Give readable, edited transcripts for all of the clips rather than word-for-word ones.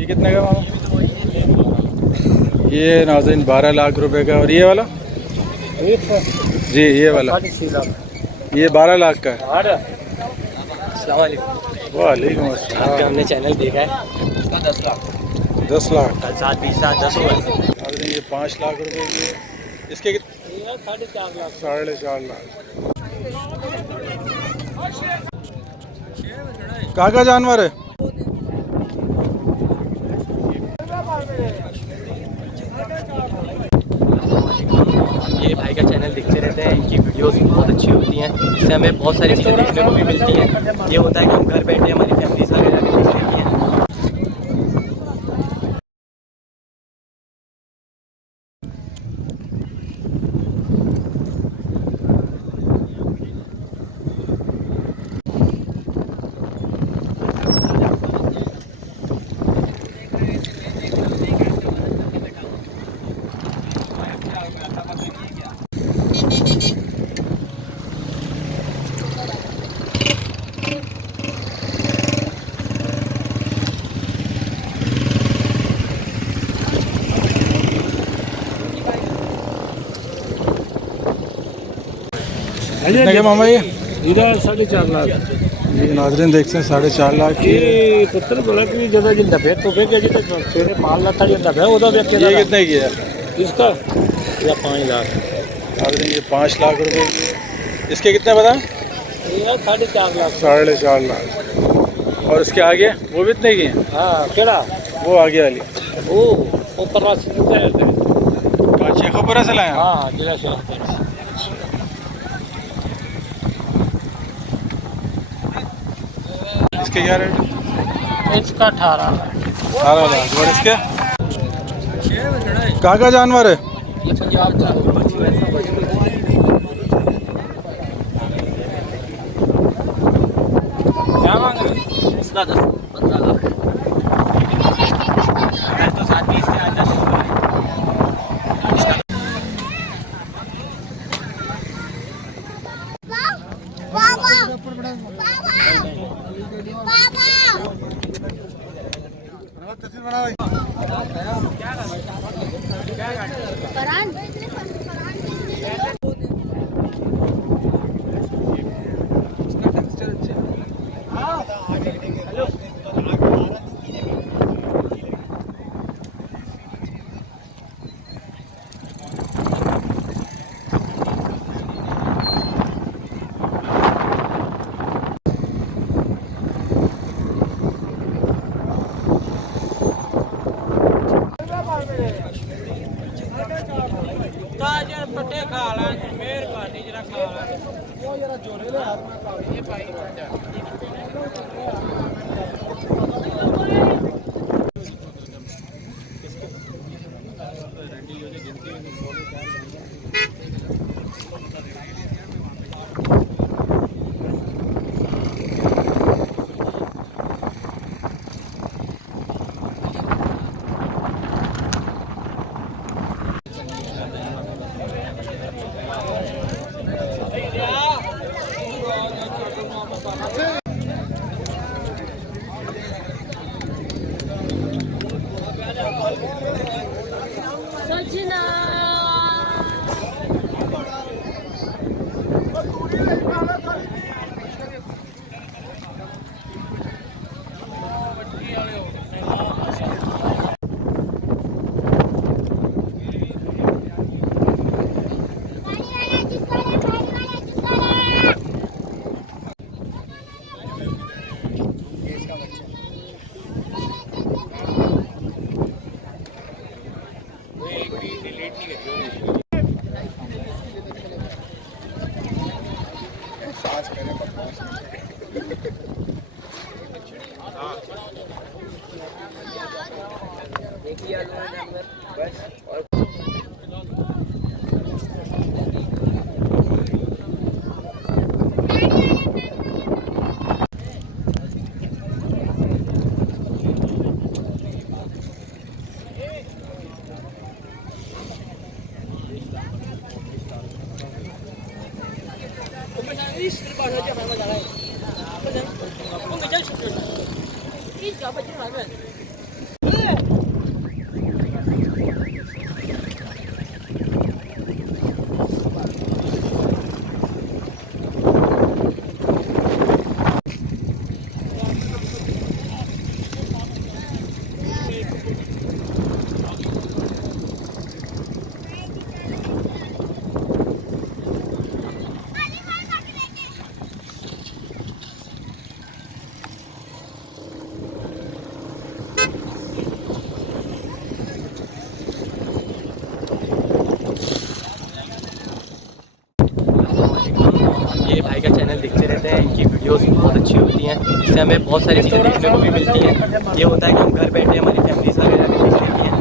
ये कितने का मामा? ये नाज़रीन 12 लाख रुपए का। और ये वाला जी, ये वाला ये 12 लाख का है। वालेकुम अस्सलाम। आपका हमने चैनल देखा है, इसका 10 लाख 10 लाख। कल 7-20 लाख 10 हुआ। नाज़रीन ये 5 लाख रुपए की है। इसके 4.5 लाख। 4.5 लाख। कहाँ का जानवर है? ये भाई का चैनल देखते रहते हैं, इनकी वीडियोस बहुत अच्छी होती हैं, इससे हमें बहुत सारी चीज़ें देखने को भी मिलती हैं। ये होता है कि हम घर बैठे हमारी फैमिलीज वगैरह भी देख लेती हैं। कितने के मामा ये? इधर 4.5 लाख। ये नाज़रीन देखते हैं 4.5 लाख की। ये पुत्र बोला कि जगह जिंदा पे तो फिर क्या जितना तेरे माल लाता जिंदा पे उधर देख के ये कितने की है? इसका या 5 लाख। नाज़रीन ये 5 लाख रुपए की है। इसके कितने बताएं? ये 4.5 लाख। 4.5 लाख। और इसके आगे वो भी इतने की हैं? हाँ केड़ा वो आगे वाली वो ऊपर से शेखोपुरा से लाए हैं? हाँ जिला से। इसके क्या रेट? इसका 18 लाख। 18 लाख। और इसके कहाँ का जानवर है? क्या मांग रहे? इसका 10-15 लाख तो 7-20 के आज 10 हुआ है। पट्टे खा ला मेहरबानी जरा खा ला वो जरा जोड़े ले हाथ में पा ये भाई जिससे हमें बहुत सारी चीज़ें देखने को भी मिलती हैं। ये होता है कि हम घर बैठे हमारी फैमिलीज वगैरह भी देख लेती हैं,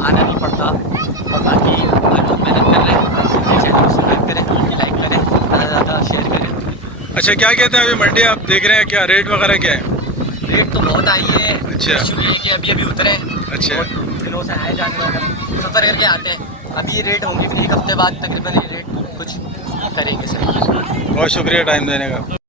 आना नहीं पड़ता। और बाकी हमारे लोग मेहनत कर रहे हैं, चैनल को सब्सक्राइब करें, लाइक करें, ज़्यादा से ज़्यादा शेयर करें। अच्छा, क्या कहते हैं अभी मंडी आप देख रहे हैं, क्या रेट वगैरह क्या है? रेट तो बहुत आई है। अच्छा। इशू ये है कि अभी अभी उतरे हैं। अच्छा। बहुत दिनों से आए जानवर सफ़र करके आते हैं। अभी ये रेट होंगे भी एक हफ्ते बाद तकरीबन ये रेट कुछ करेंगे सर। बहुत शुक्रिया टाइम देने का।